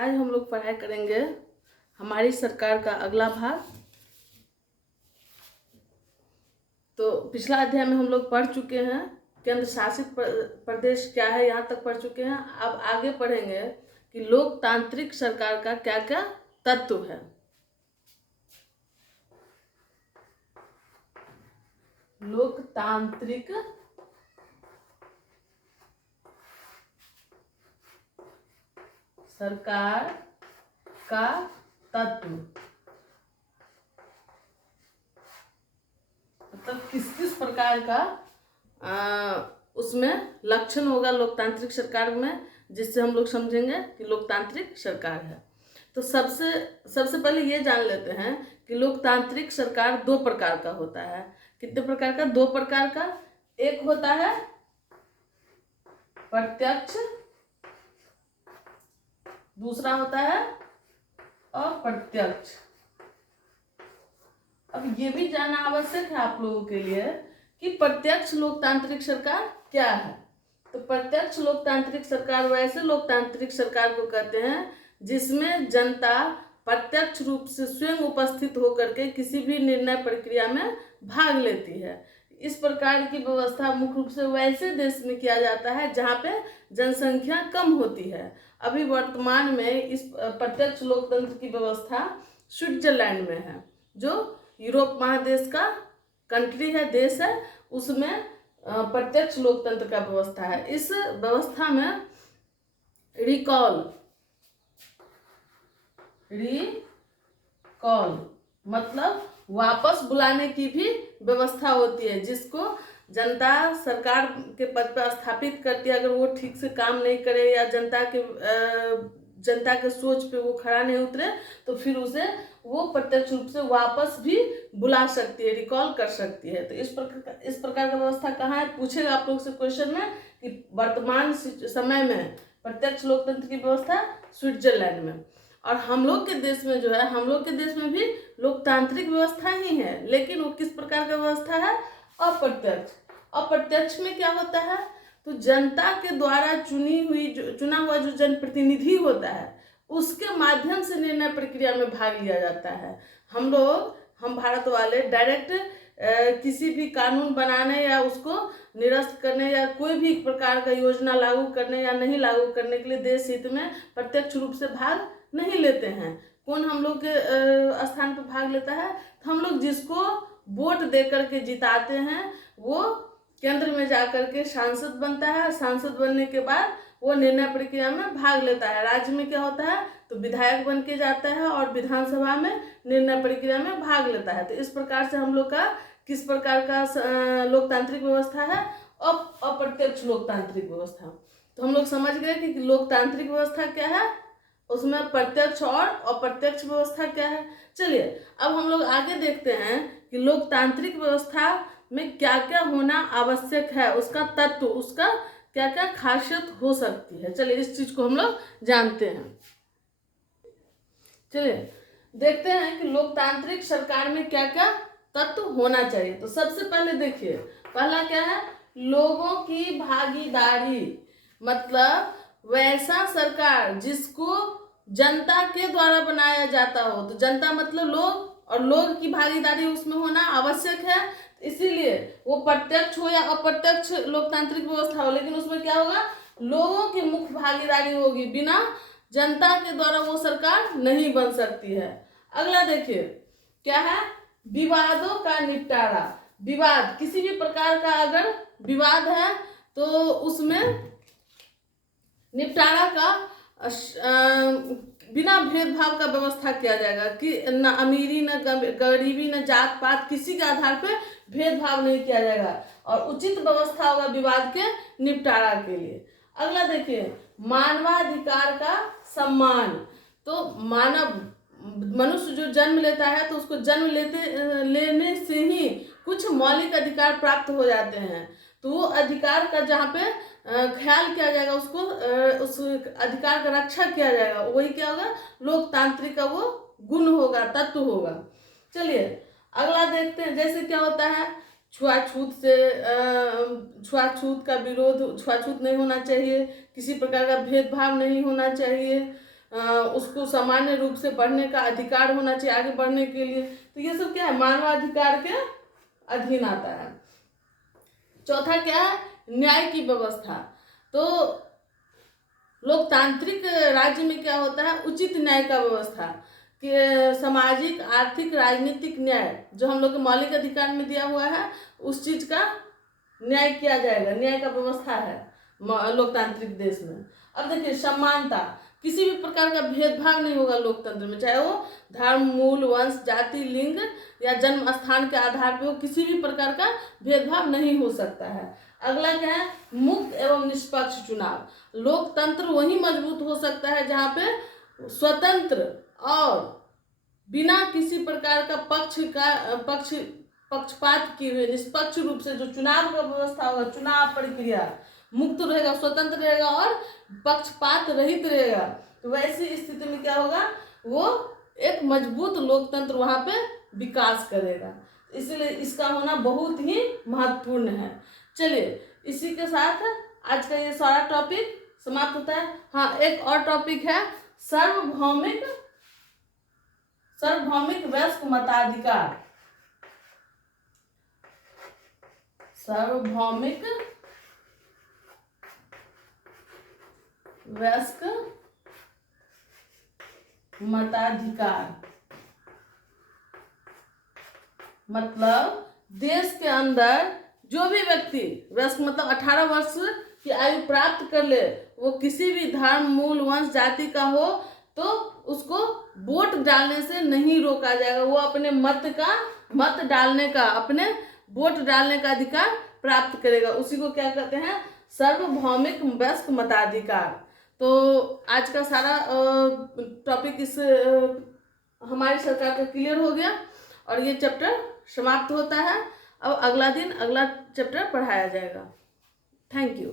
आज हम लोग पढ़ाई करेंगे हमारी सरकार का अगला भाग। तो पिछला अध्याय में हम लोग पढ़ चुके हैं केंद्र शासित प्रदेश क्या है, यहाँ तक पढ़ चुके हैं। अब आगे पढ़ेंगे कि लोकतांत्रिक सरकार का क्या क्या तत्व है। लोकतांत्रिक सरकार का तत्व मतलब किस किस प्रकार का उसमें लक्षण होगा लोकतांत्रिक सरकार में, जिससे हम लोग समझेंगे कि लोकतांत्रिक सरकार है। तो सबसे पहले ये जान लेते हैं कि लोकतांत्रिक सरकार दो प्रकार का होता है। कितने प्रकार का? दो प्रकार का। एक होता है प्रत्यक्ष, दूसरा होता है अप्रत्यक्ष। अब ये भी जानना आवश्यक है आप लोगों के लिए कि प्रत्यक्ष लोकतांत्रिक सरकार क्या है। तो प्रत्यक्ष लोकतांत्रिक सरकार वैसे लोकतांत्रिक सरकार को कहते हैं जिसमें जनता प्रत्यक्ष रूप से स्वयं उपस्थित होकर के किसी भी निर्णय प्रक्रिया में भाग लेती है। इस प्रकार की व्यवस्था मुख्य रूप से वैसे देश में किया जाता है जहाँ पे जनसंख्या कम होती है। अभी वर्तमान में इस प्रत्यक्ष लोकतंत्र की व्यवस्था स्विट्जरलैंड में है, जो यूरोप महादेश का कंट्री है, देश है। उसमें प्रत्यक्ष लोकतंत्र का व्यवस्था है। इस व्यवस्था में रिकॉल मतलब वापस बुलाने की भी व्यवस्था होती है, जिसको जनता सरकार के पद पर स्थापित करती है। अगर वो ठीक से काम नहीं करे या जनता के सोच पे वो खड़ा नहीं उतरे तो फिर उसे वो प्रत्यक्ष रूप से वापस भी बुला सकती है, रिकॉल कर सकती है। तो इस प्रकार का व्यवस्था कहाँ है, पूछेगा आप लोग से क्वेश्चन में कि वर्तमान समय में प्रत्यक्ष लोकतंत्र की व्यवस्था स्विट्जरलैंड में। और हम लोग के देश में जो है, हम लोग के देश में भी लोकतांत्रिक व्यवस्था ही है, लेकिन वो किस प्रकार का व्यवस्था है? अप्रत्यक्ष। अप्रत्यक्ष में क्या होता है? तो जनता के द्वारा चुना हुआ जो जनप्रतिनिधि होता है उसके माध्यम से निर्णय प्रक्रिया में भाग लिया जाता है। हम भारत वाले डायरेक्ट किसी भी कानून बनाने या उसको निरस्त करने या कोई भी प्रकार का योजना लागू करने या नहीं लागू करने के लिए देश हित में प्रत्यक्ष रूप से भाग नहीं लेते हैं। कौन हम लोग के स्थान पर भाग लेता है? तो हम लोग जिसको वोट दे करके जिताते हैं वो केंद्र में जाकर के सांसद बनता है। सांसद बनने के बाद वो निर्णय प्रक्रिया में भाग लेता है। राज्य में क्या होता है? तो विधायक बन के जाता है और विधानसभा में निर्णय प्रक्रिया में भाग लेता है। तो इस प्रकार से हम लोग का किस प्रकार का लोकतांत्रिक व्यवस्था है? अप्रत्यक्ष लोकतांत्रिक व्यवस्था। तो हम लोग समझ गए कि लोकतांत्रिक व्यवस्था क्या है, उसमें प्रत्यक्ष और अप्रत्यक्ष व्यवस्था क्या है। चलिए अब हम लोग आगे देखते हैं कि लोकतांत्रिक व्यवस्था में क्या क्या होना आवश्यक है, उसका तत्व, उसका क्या क्या खासियत हो सकती है। चलिए इस चीज को हम लोग जानते हैं। चलिए देखते हैं कि लोकतांत्रिक सरकार में क्या क्या तत्व होना चाहिए। तो सबसे पहले देखिए, पहला क्या है? लोगों की भागीदारी। मतलब वैसा सरकार जिसको जनता के द्वारा बनाया जाता हो। तो जनता मतलब लोग, और लोग की भागीदारी उसमें होना आवश्यक है। इसीलिए वो प्रत्यक्ष हो या अप्रत्यक्ष लोकतांत्रिक व्यवस्था हो, लेकिन उसमें क्या होगा? लोगों की मुख्य भागीदारी होगी। बिना जनता के द्वारा वो सरकार नहीं बन सकती है। अगला देखिए क्या है? विवादों का निपटारा। विवाद, किसी भी प्रकार का अगर विवाद है तो उसमें निपटारा का बिना भेदभाव का व्यवस्था किया जाएगा कि न अमीरी न गरीबी न जात पात, किसी के आधार पे भेदभाव नहीं किया जाएगा और उचित व्यवस्था होगा विवाद के निपटारा के लिए। अगला देखिए, मानवाधिकार का सम्मान। तो मनुष्य जो जन्म लेता है तो उसको जन्म लेने से ही कुछ मौलिक अधिकार प्राप्त हो जाते हैं। तो वो अधिकार का जहाँ पे ख्याल किया जाएगा, उसको उस अधिकार का रक्षा किया जाएगा, वही क्या होगा? लोकतांत्रिक का वो गुण होगा, तत्व होगा। चलिए अगला देखते हैं, जैसे क्या होता है? छुआछूत का विरोध, छुआछूत नहीं होना चाहिए, किसी प्रकार का भेदभाव नहीं होना चाहिए, उसको सामान्य रूप से बढ़ने का अधिकार होना चाहिए आगे बढ़ने के लिए। तो ये सब क्या है, मानवाधिकार के अधीन आता है। चौथा क्या है, न्याय की व्यवस्था। तो लोकतांत्रिक राज्य में क्या होता है, उचित न्याय का व्यवस्था कि सामाजिक, आर्थिक, राजनीतिक न्याय जो हम लोग के मौलिक अधिकार में दिया हुआ है उस चीज का न्याय किया जाएगा, न्याय का व्यवस्था है लोकतांत्रिक देश में। अब देखिए, समानता, किसी भी प्रकार का भेदभाव नहीं होगा लोकतंत्र में, चाहे वो धर्म, मूल, वंश, जाति, लिंग या जन्म स्थान के आधार पर हो, किसी भी प्रकार का भेदभाव नहीं हो सकता है। अगला क्या है, मुक्त एवं निष्पक्ष चुनाव। लोकतंत्र वही मजबूत हो सकता है जहाँ पे स्वतंत्र और बिना किसी प्रकार का पक्षपात किए हुए निष्पक्ष रूप से जो चुनाव का व्यवस्था होगा, चुनाव प्रक्रिया मुक्त रहेगा, स्वतंत्र रहेगा और पक्षपात रहित रहेगा। तो वैसी स्थिति में क्या होगा, वो एक मजबूत लोकतंत्र वहाँ पे विकास करेगा। इसलिए इसका होना बहुत ही महत्वपूर्ण है। चलिए, इसी के साथ आज का ये सारा टॉपिक समाप्त होता है। हाँ, एक और टॉपिक है, सार्वभौमिक वयस्क मताधिकार। सार्वभौमिक वयस्क मताधिकार मतलब देश के अंदर जो भी व्यक्ति, वयस्क मतलब 18 वर्ष की आयु प्राप्त कर ले, वो किसी भी धर्म, मूल, वंश, जाति का हो, तो उसको वोट डालने से नहीं रोका जाएगा। वो अपने मत डालने का, अपने वोट डालने का अधिकार प्राप्त करेगा। उसी को क्या कहते हैं, सार्वभौमिक वयस्क मताधिकार। तो आज का सारा टॉपिक इस हमारी सरकार का क्लियर हो गया और ये चैप्टर समाप्त होता है। अब अगला दिन अगला चैप्टर पढ़ाया जाएगा। Thank you.